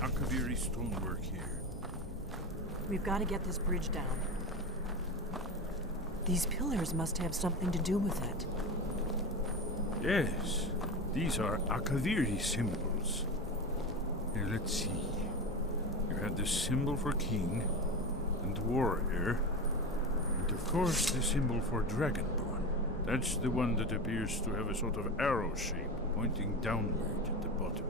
Akaviri stonework here. We've got to get this bridge down. These pillars must have something to do with it. Yes, these are Akaviri symbols. Here, let's see. You had the symbol for king and warrior, and of course the symbol for Dragonborn. That's the one that appears to have a sort of arrow shape pointing downward at the bottom.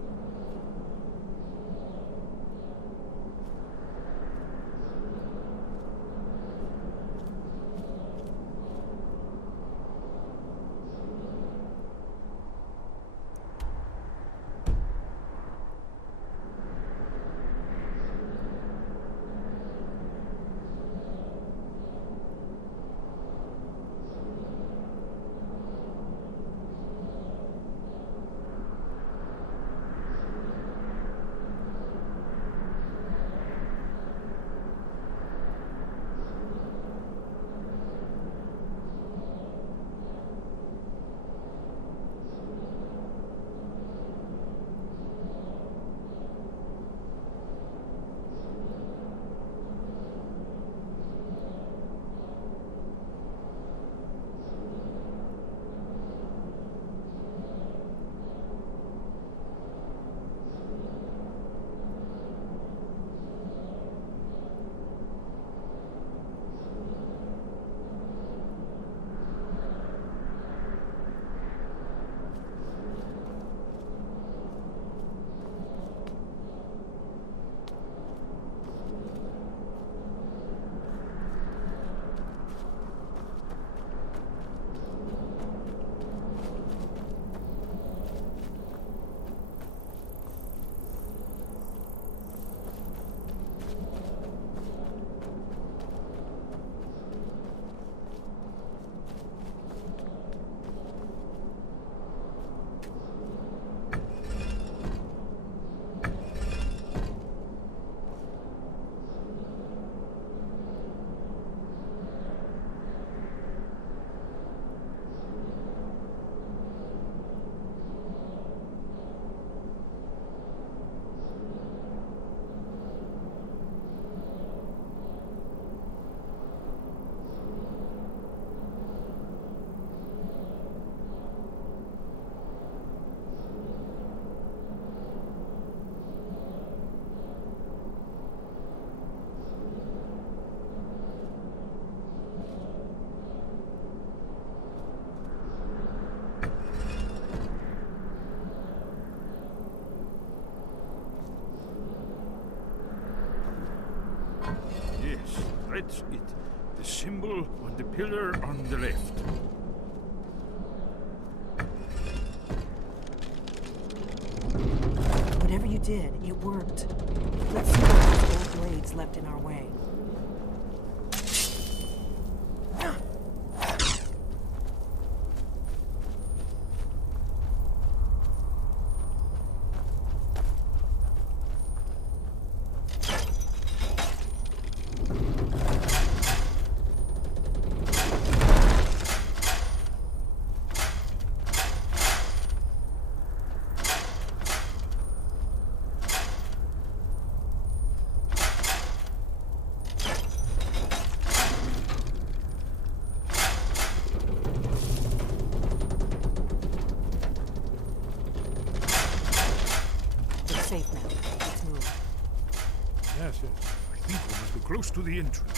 That's it. The symbol on the pillar on the left. Whatever you did, it worked. Let's see what those old blades left in our way. Safe now. Let's move. Yes. I think we must be close to the entrance.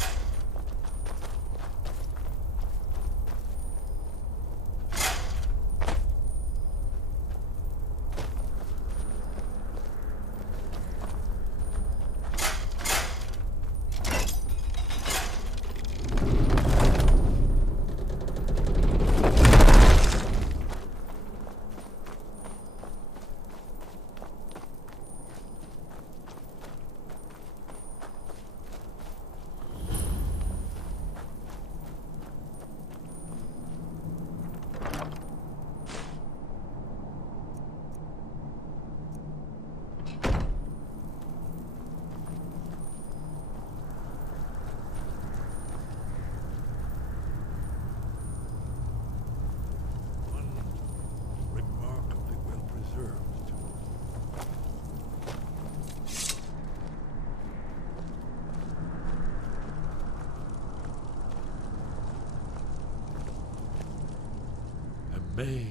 May.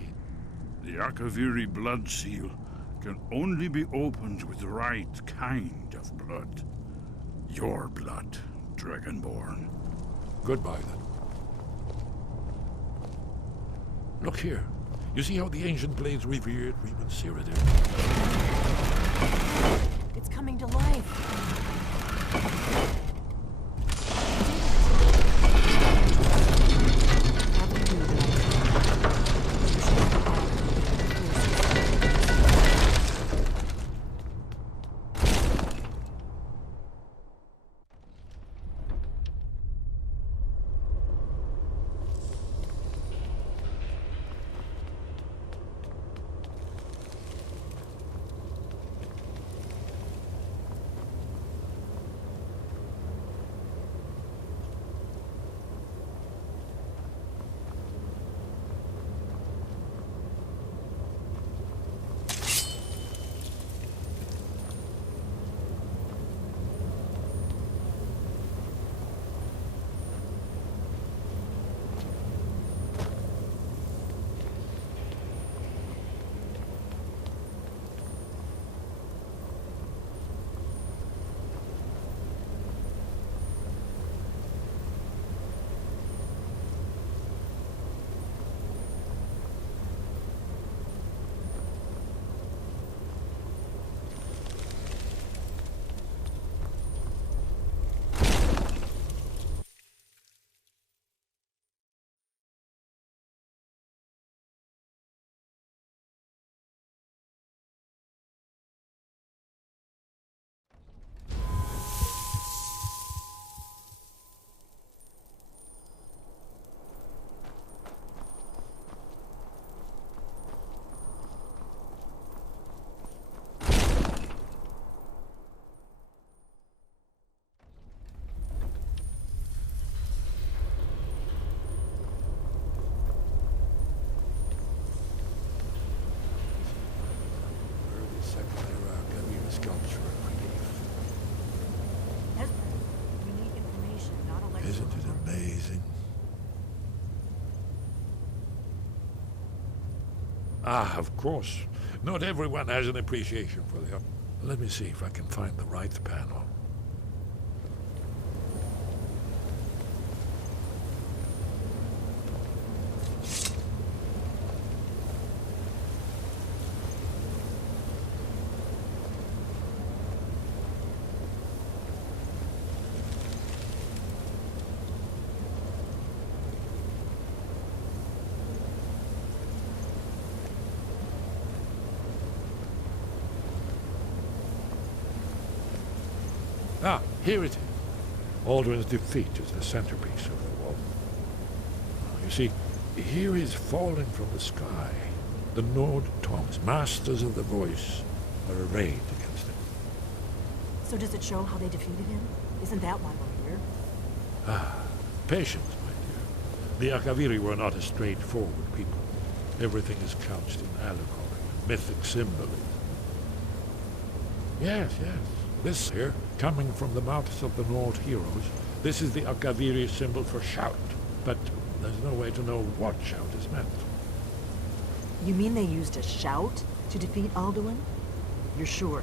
The Akaviri blood seal can only be opened with the right kind of blood. Your blood, Dragonborn. Goodbye, then. Look here. You see how the ancient blades revered Reman Cyrodiil? It's coming to life. Isn't it amazing? Ah, of course. Not everyone has an appreciation for them. Let me see if I can find the right panel. Ah, here it is. Alduin's defeat is the centerpiece of the wall. You see, here is falling from the sky. The Nord Tongs, masters of the voice, are arrayed against him. So does it show how they defeated him? Isn't that why we're here? Ah, patience, my dear. The Akaviri were not a straightforward people. Everything is couched in allegory, mythic symbolism. Yes, yes. This here, coming from the mouths of the Nord heroes, this is the Akaviri symbol for shout. But there's no way to know what shout is meant. You mean they used a shout to defeat Alduin? You're sure?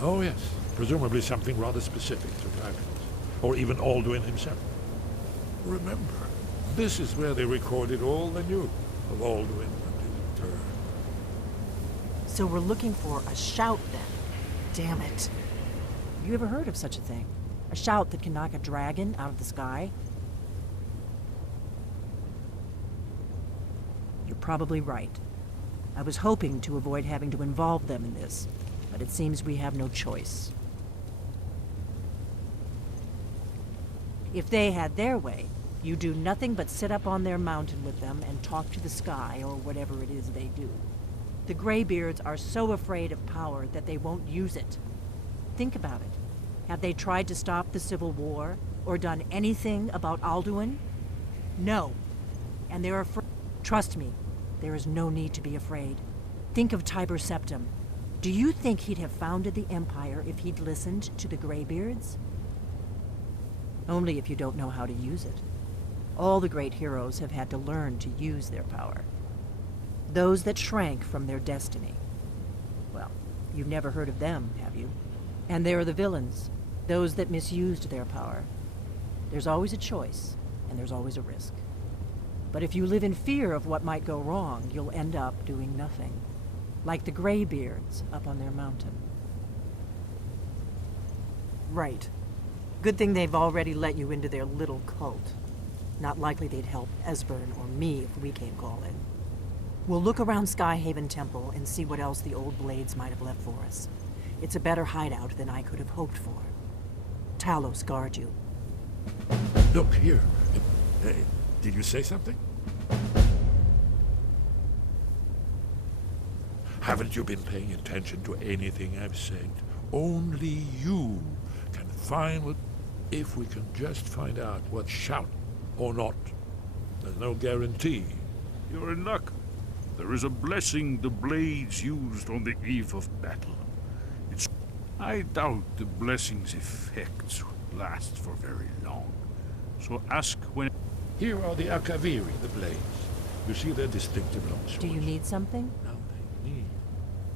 Oh, yes. Presumably something rather specific to dragons. Or even Alduin himself. Remember, this is where they recorded all they knew of Alduin and his return. So we're looking for a shout then? Damn it. You ever heard of such a thing? A shout that can knock a dragon out of the sky? You're probably right. I was hoping to avoid having to involve them in this, but it seems we have no choice. If they had their way, you do nothing but sit up on their mountain with them and talk to the sky or whatever it is they do. The Greybeards are so afraid of power that they won't use it. Think about it. Have they tried to stop the Civil War or done anything about Alduin? No. And they're afraid. Trust me, there is no need to be afraid. Think of Tiber Septim. Do you think he'd have founded the Empire if he'd listened to the Greybeards? Only if you don't know how to use it. All the great heroes have had to learn to use their power. Those that shrank from their destiny. Well, you've never heard of them, have you? And there are the villains, those that misused their power. There's always a choice, and there's always a risk. But if you live in fear of what might go wrong, you'll end up doing nothing. Like the Greybeards up on their mountain. Right. Good thing they've already let you into their little cult. Not likely they'd help Esbern or me if we came calling. We'll look around Skyhaven Temple and see what else the old blades might have left for us. It's a better hideout than I could have hoped for. Talos guard you. Look here. Did you say something? Haven't you been paying attention to anything I've said? Only you can find what... If we can just find out what's shout or not. There's no guarantee. You're in luck. There is a blessing the blades used on the eve of battle. I doubt the blessing's effects last for very long. So ask when... Here are the Akaviri, the blades. You see their distinctive long swords. Do you need something? Now they need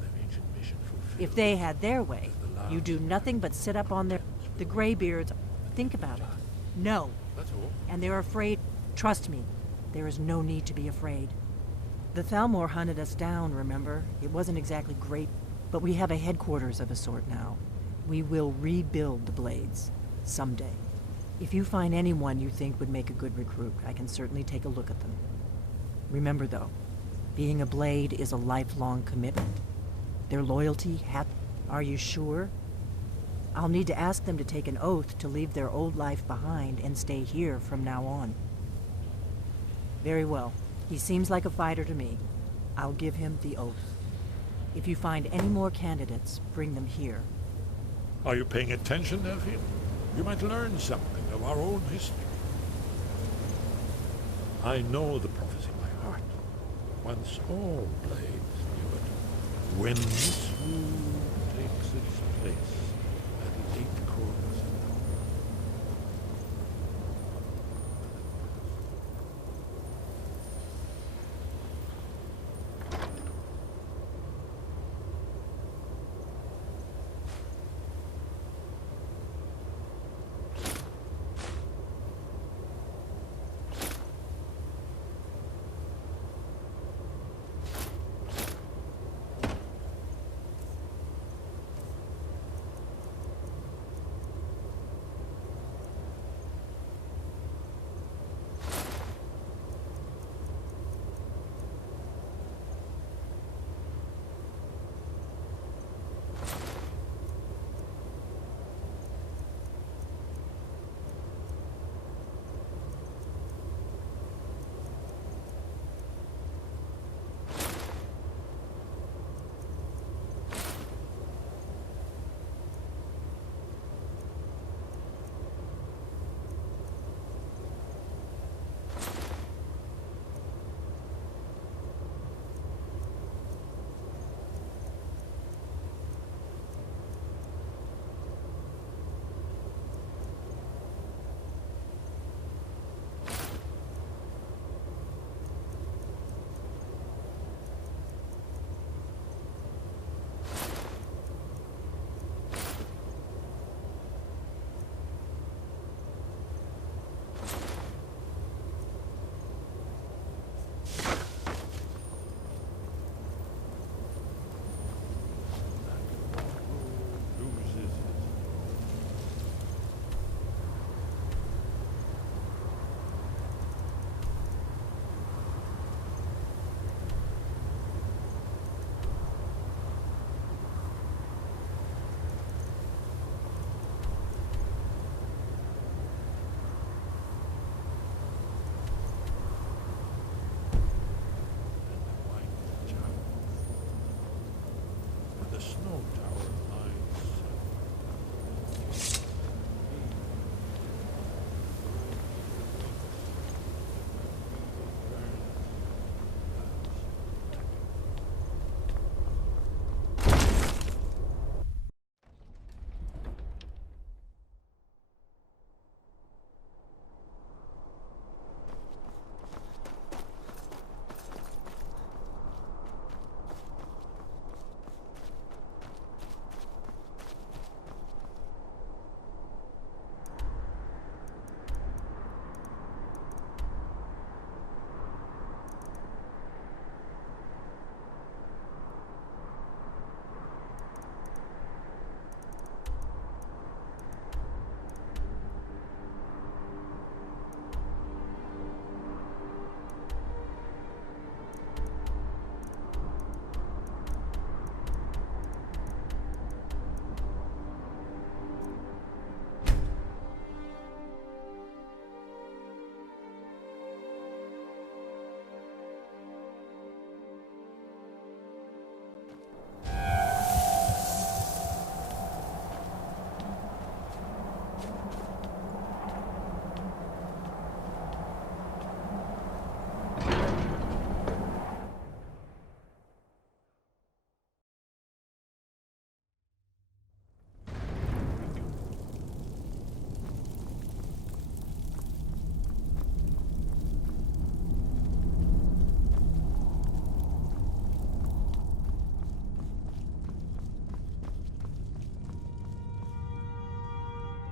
their ancient mission fulfilled. If they had their way, you do nothing but sit up on their... The Greybeards... Think about it. No. That's all. And they're afraid. Trust me, there is no need to be afraid. The Thalmor hunted us down, remember? It wasn't exactly great, but we have a headquarters of a sort now. We will rebuild the blades. Someday. If you find anyone you think would make a good recruit, I can certainly take a look at them. Remember though, being a blade is a lifelong commitment. Their loyalty, are you sure? I'll need to ask them to take an oath to leave their old life behind and stay here from now on. Very well. He seems like a fighter to me. I'll give him the oath. If you find any more candidates, bring them here. Are you paying attention, Delphine? You might learn something of our own history. I know the prophecy by heart. Once all blades knew it. When this rule takes its place at the 8 corners of the world.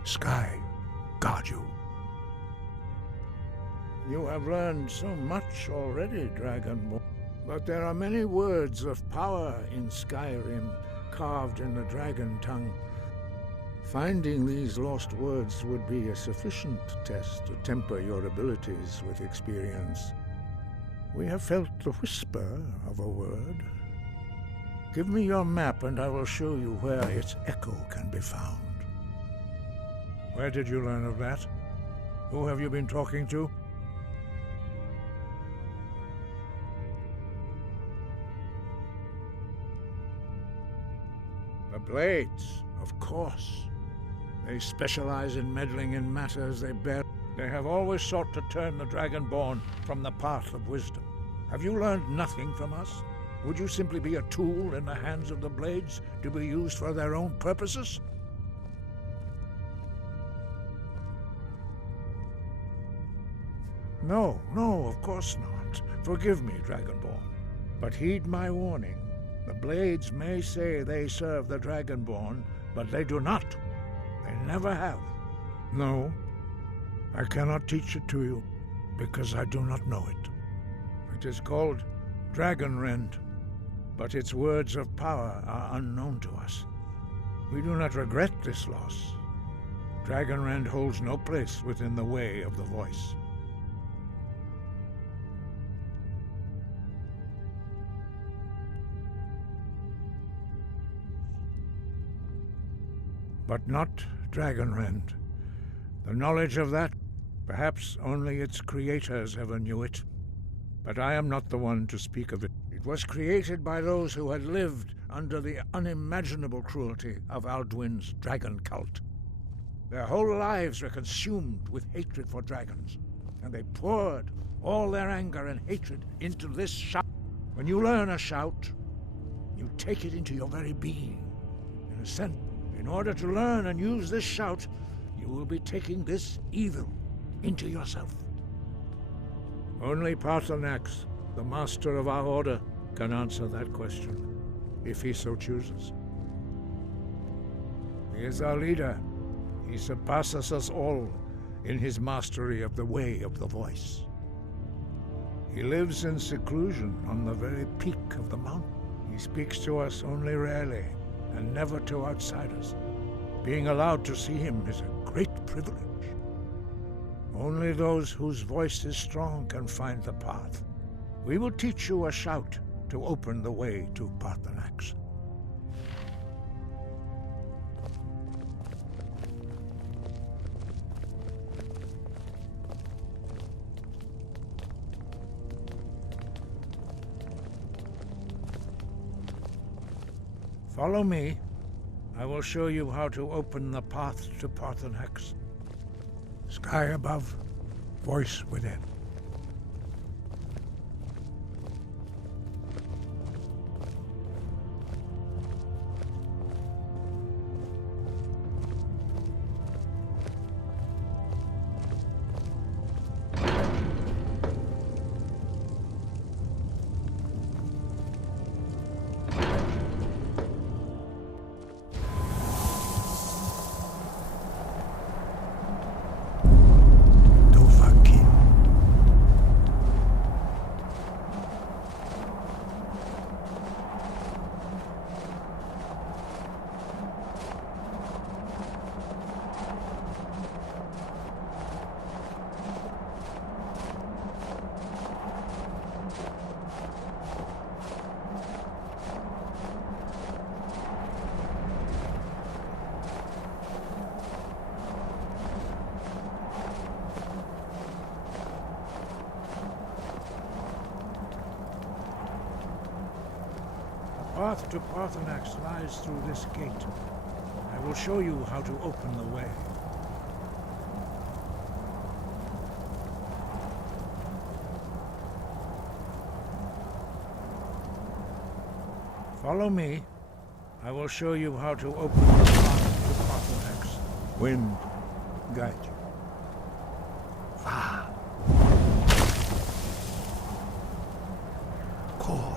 Sky guard you. You have learned so much already, Dragonborn. But there are many words of power in Skyrim, carved in the dragon tongue. Finding these lost words would be a sufficient test to temper your abilities with experience. We have felt the whisper of a word. Give me your map and I will show you where its echo can be found. Where did you learn of that? Who have you been talking to? The Blades, of course. They specialize in meddling in matters they bear. They have always sought to turn the Dragonborn from the path of wisdom. Have you learned nothing from us? Would you simply be a tool in the hands of the Blades to be used for their own purposes? No, of course not. Forgive me, Dragonborn. But heed my warning. The Blades may say they serve the Dragonborn, but they do not. They never have. No, I cannot teach it to you, because I do not know it. It is called Dragonrend, but its words of power are unknown to us. We do not regret this loss. Dragonrend holds no place within the way of the voice. But not Dragonrend. The knowledge of that, perhaps only its creators ever knew it. But I am not the one to speak of it. It was created by those who had lived under the unimaginable cruelty of Alduin's dragon cult. Their whole lives were consumed with hatred for dragons, and they poured all their anger and hatred into this shout. When you learn a shout, you take it into your very being. In a sense, in order to learn and use this shout, you will be taking this evil into yourself. Only Paarthurnax, the master of our order, can answer that question, if he so chooses. He is our leader. He surpasses us all in his mastery of the way of the voice. He lives in seclusion on the very peak of the mountain. He speaks to us only rarely, and never to outsiders. Being allowed to see him is a great privilege. Only those whose voice is strong can find the path. We will teach you a shout to open the way to Paarthurnax. Follow me. I will show you how to open the path to Paarthurnax. Sky above, voice within. The path to Paarthurnax lies through this gate. I will show you how to open the way. Follow me. I will show you how to open the path to Paarthurnax. Wind, guide you. Ah. Core.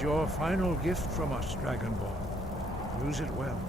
is your final gift from us, Dragonborn. Use it well.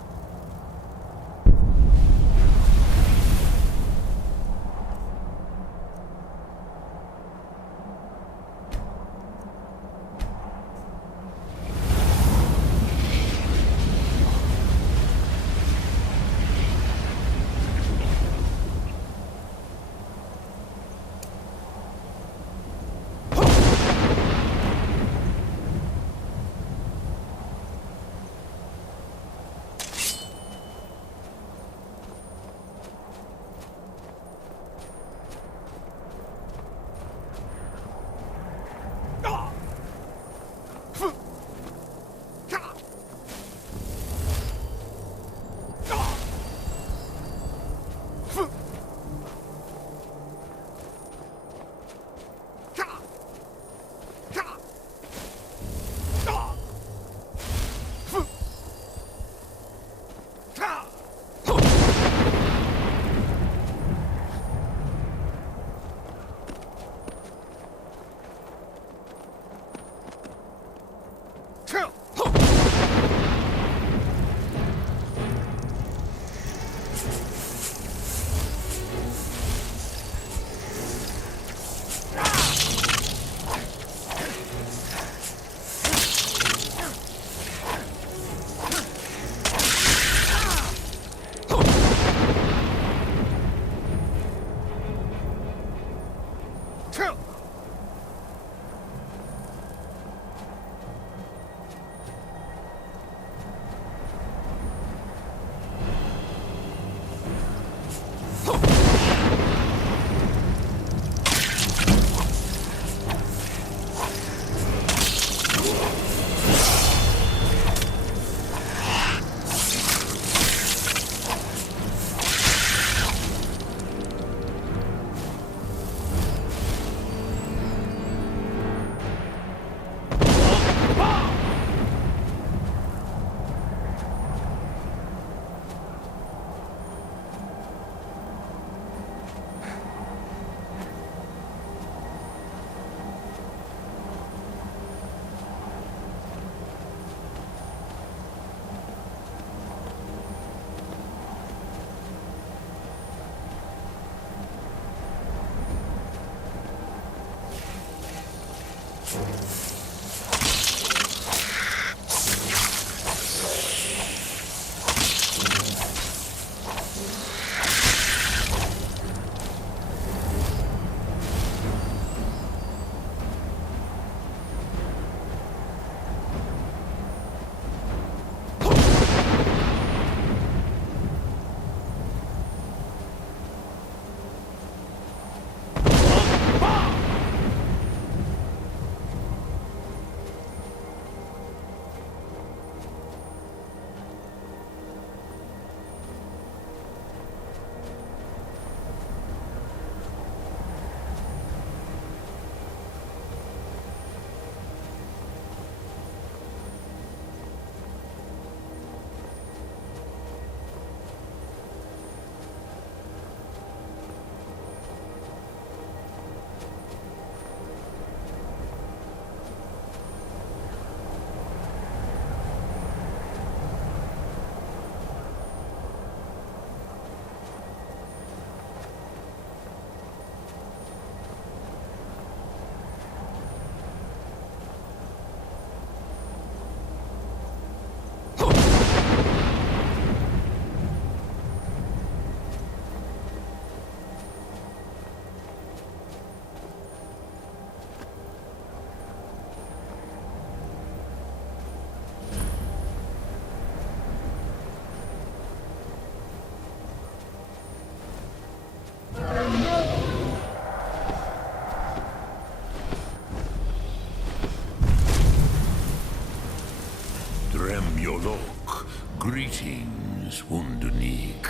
Greetings, Wunderneek.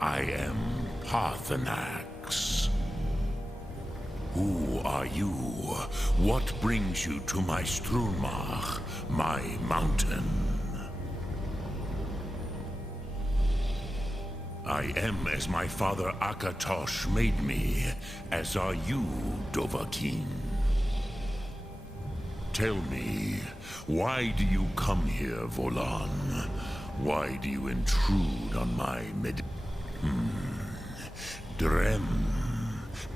I am Parthenax. Who are you? What brings you to my Strunmach, my mountain? I am as my father Akatosh made me, as are you, Dovahkiin. Tell me, why do you come here, Volan? Why do you intrude on my Drem.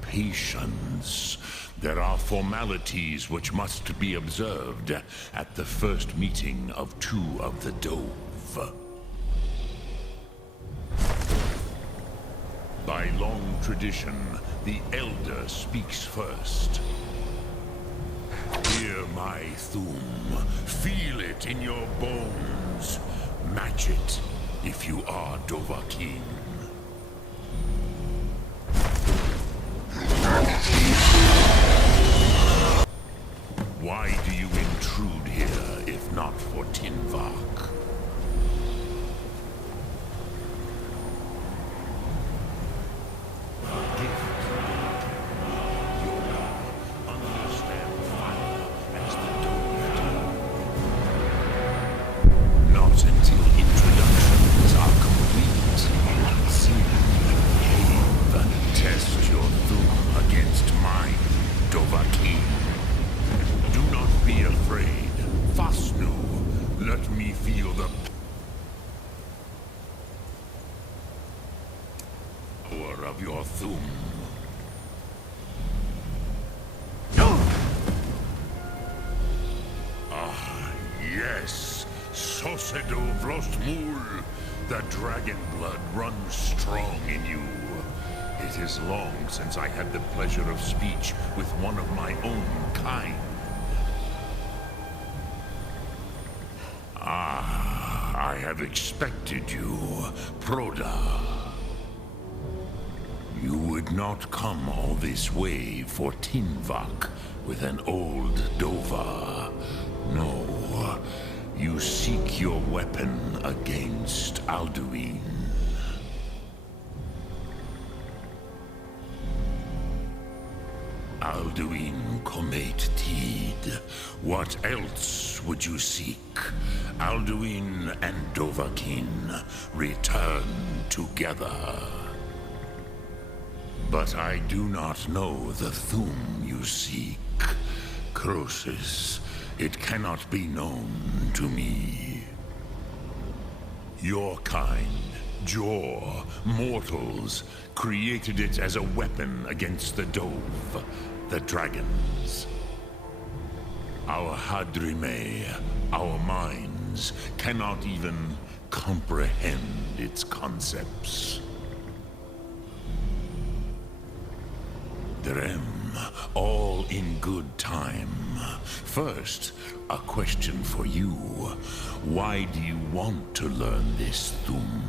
Patience. There are formalities which must be observed at the first meeting of two of the Dove. By long tradition, the Elder speaks first. Hear my Thum. Feel it in your bones. Match it if you are Dovahkiin. Why do you intrude here if not for Tinvak? Of your Thum. Ah, yes. Sosedo Vlostmul. The dragon blood runs strong in you. It is long since I had the pleasure of speech with one of my own kind. Ah, I have expected you, Proda. You would not come all this way for Tinvak with an old Dova. No, you seek your weapon against Alduin. Alduin Comate Tid. What else would you seek? Alduin and Dovahkiin return together. But I do not know the Thum you seek. Croesus, it cannot be known to me. Your kind, Jor, mortals, created it as a weapon against the Dove, the dragons. Our Hadrime, our minds, cannot even comprehend its concepts. Drem, all in good time. First, a question for you. Why do you want to learn this Thum?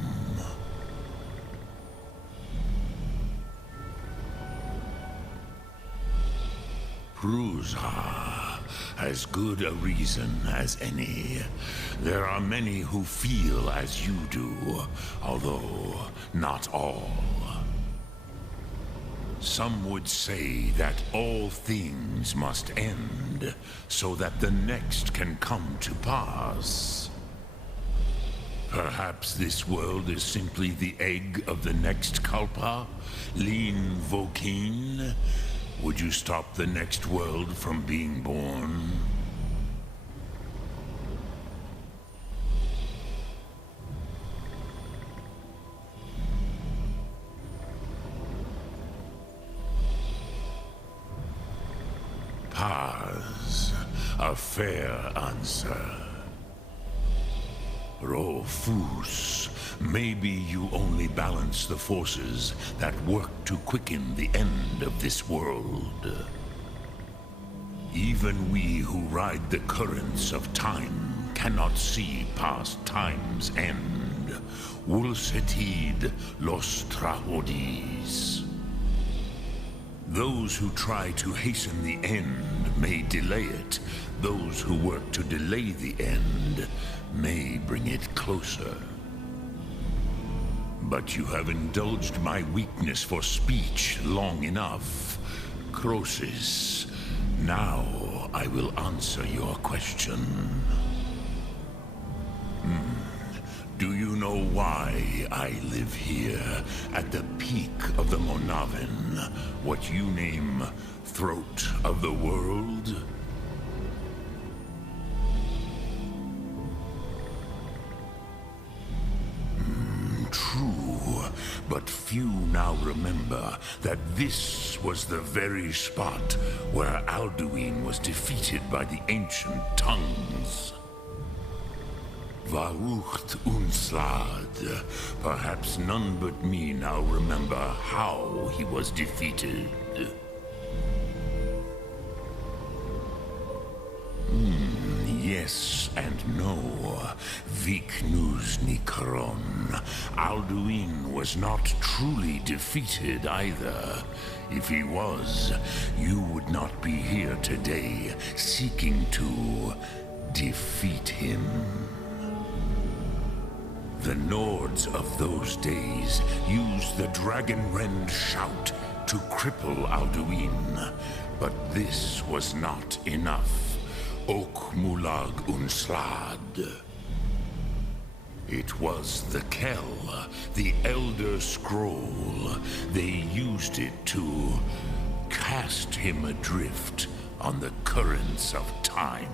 Prusa, as good a reason as any. There are many who feel as you do, although not all. Some would say that all things must end, so that the next can come to pass. Perhaps this world is simply the egg of the next Kalpa, Lin Vokin. Would you stop the next world from being born? Paz, a fair answer. Rofus, maybe you only balance the forces that work to quicken the end of this world. Even we who ride the currents of time cannot see past time's end. Wulsetid los Trahodis. Those who try to hasten the end may delay it. Those who work to delay the end may bring it closer. But you have indulged my weakness for speech long enough. Croesus, now I will answer your question. Do you know why I live here, at the peak of the Monavin, what you name Throat of the World? but few now remember that this was the very spot where Alduin was defeated by the ancient tongues. Varucht Unslad. Perhaps none but me now remember how he was defeated. Yes and no. Viknus Nikron. Alduin was not truly defeated either. If he was, you would not be here today seeking to defeat him. The Nords of those days used the Dragonrend shout to cripple Alduin, but this was not enough. Ok Mulag Unslad. It was the Kell, the Elder Scroll. They used it to cast him adrift on the currents of time.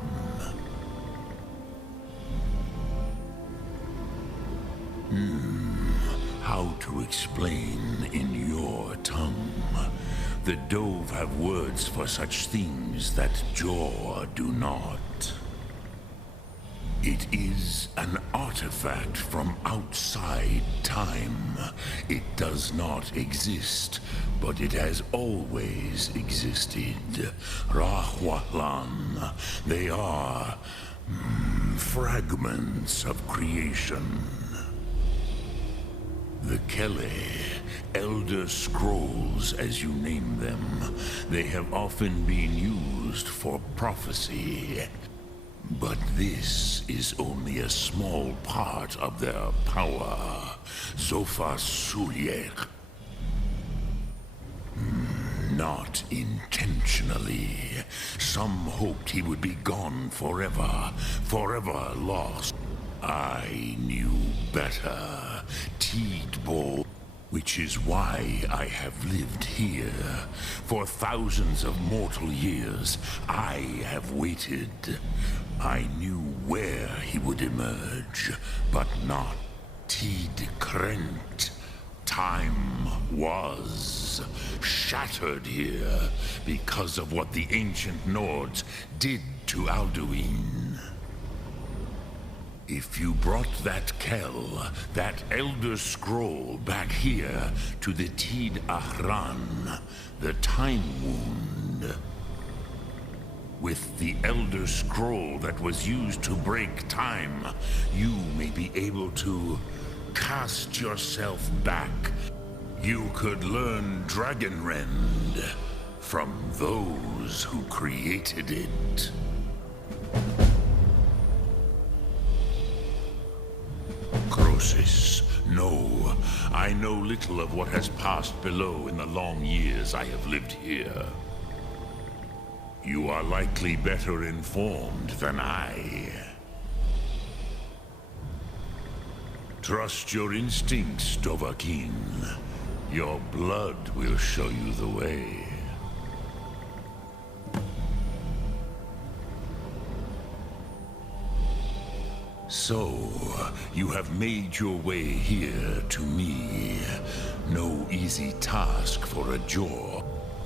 How to explain in your tongue? The Dove have words for such things that Jor do not. It is an artifact from outside time. It does not exist, but it has always existed. Rahwahlan. They are fragments of creation. The Kele, Elder Scrolls as you name them, they have often been used for prophecy. But this is only a small part of their power. Sofa Sulyek. Not intentionally. Some hoped he would be gone forever, forever lost. I knew better. Teedball, which is why I have lived here. For thousands of mortal years, I have waited. I knew where he would emerge, but not Teed Krent. Time was shattered here because of what the ancient Nords did to Alduin. If you brought that Kell, that Elder Scroll back here to the Teed Ahran, the Time Wound, with the Elder Scroll that was used to break time, you may be able to cast yourself back. You could learn Dragonrend from those who created it. Croesus, no. I know little of what has passed below in the long years I have lived here. You are likely better informed than I. Trust your instincts, Dovahkiin. Your blood will show you the way. So, you have made your way here to me. No easy task for a Jor.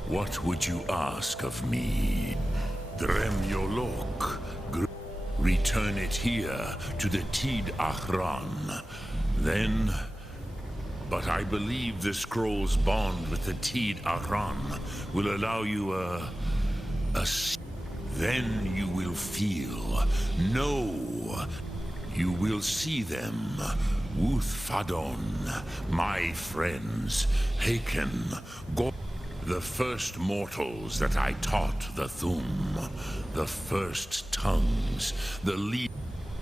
What would you ask of me? Dremyolok. Return it here to the Teed Ahran. Then... But I believe the scroll's bond with the Teed Ahran will allow you Then you will feel, know. You will see them. Wuthfadon, my friends, Haken, Go, the first mortals that I taught the Thum, the first tongues, the lead.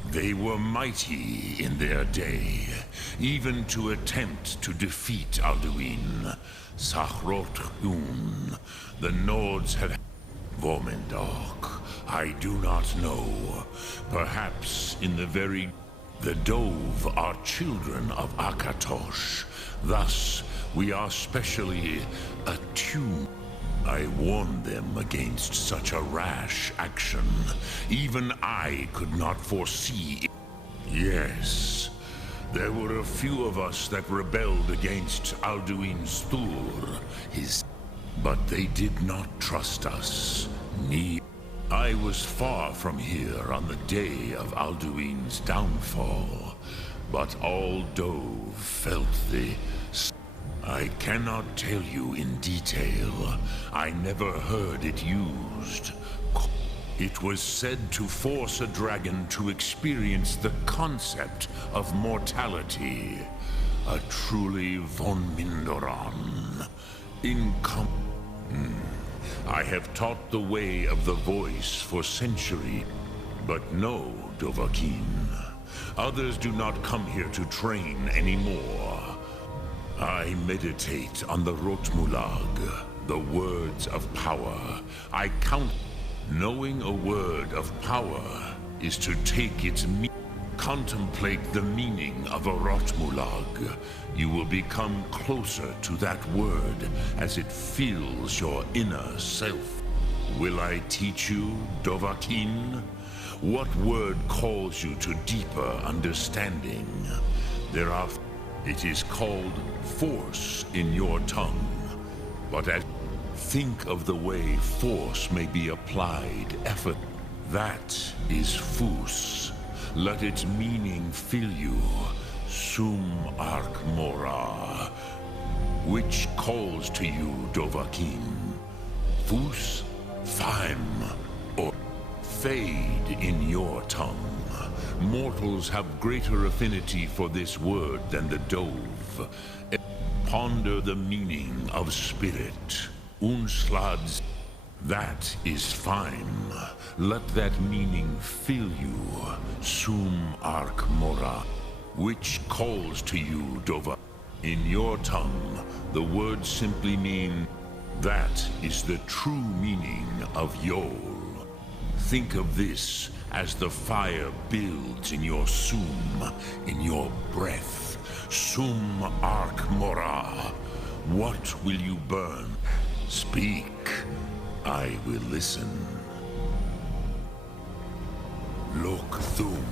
They were mighty in their day, even to attempt to defeat Alduin. Sahrot-Hun, the Nords have... Vomendok, I do not know. Perhaps in the very... The Dove are children of Akatosh. Thus, we are specially attuned. I warned them against such a rash action. Even I could not foresee it. Yes, There were a few of us that rebelled against Alduin's Thur, but they did not trust us. I was far from here on the day of Alduin's downfall, but all Dove felt I cannot tell you in detail. I never heard it used. It was said to force a dragon to experience the concept of mortality. A truly von Mindoran. I have taught the way of the voice for centuries, but no, Dovahkiin. Others do not come here to train anymore. I meditate on the Rotmulag, the words of power. I count. Knowing a word of power is to take its meaning. Contemplate the meaning of a Rotmulag. You will become closer to that word as it fills your inner self. Will I teach you, Dovahkiin? What word calls you to deeper understanding? It is called force in your tongue. But think of the way force may be applied, effort. That is Fus. Let its meaning fill you. Sum Ark Mora. Which calls to you, Dovahkiin? Fus, Faim, or fade in your tongue. Mortals have greater affinity for this word than the Dove. Ponder the meaning of spirit. Unslads. That is fine. Let that meaning fill you. Sum Ark Mora. Which calls to you, Dova. In your tongue, the words simply mean, that is the true meaning of Yol. Think of this as the fire builds in your sum, in your breath. Sum Ark Mora. What will you burn? Speak. I will listen. Lok Thum.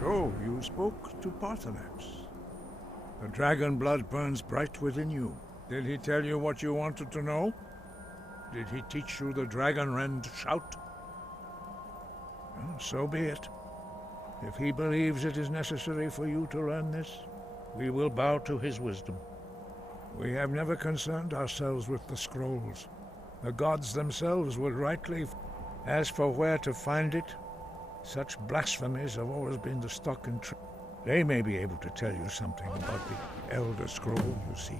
So, you spoke to Paarthurnax. The dragon blood burns bright within you. Did he tell you what you wanted to know? Did he teach you the dragonrend shout? Well, so be it. If he believes it is necessary for you to learn this, we will bow to his wisdom. We have never concerned ourselves with the scrolls. The gods themselves would rightly... As for where to find it, such blasphemies have always been the stock and trade. They may be able to tell you something about the Elder Scroll you seek.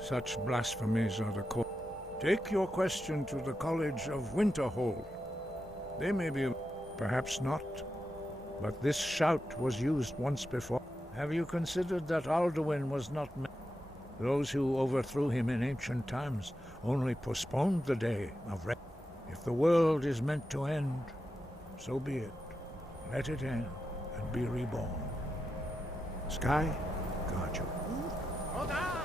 Such blasphemies are the core. Take your question to the College of Winterhold. They may be... perhaps not. But this shout was used once before. Have you considered that Alduin was not... Those who overthrew him in ancient times only postponed the day of rest. If the world is meant to end, so be it. Let it end and be reborn. Sky, guard you.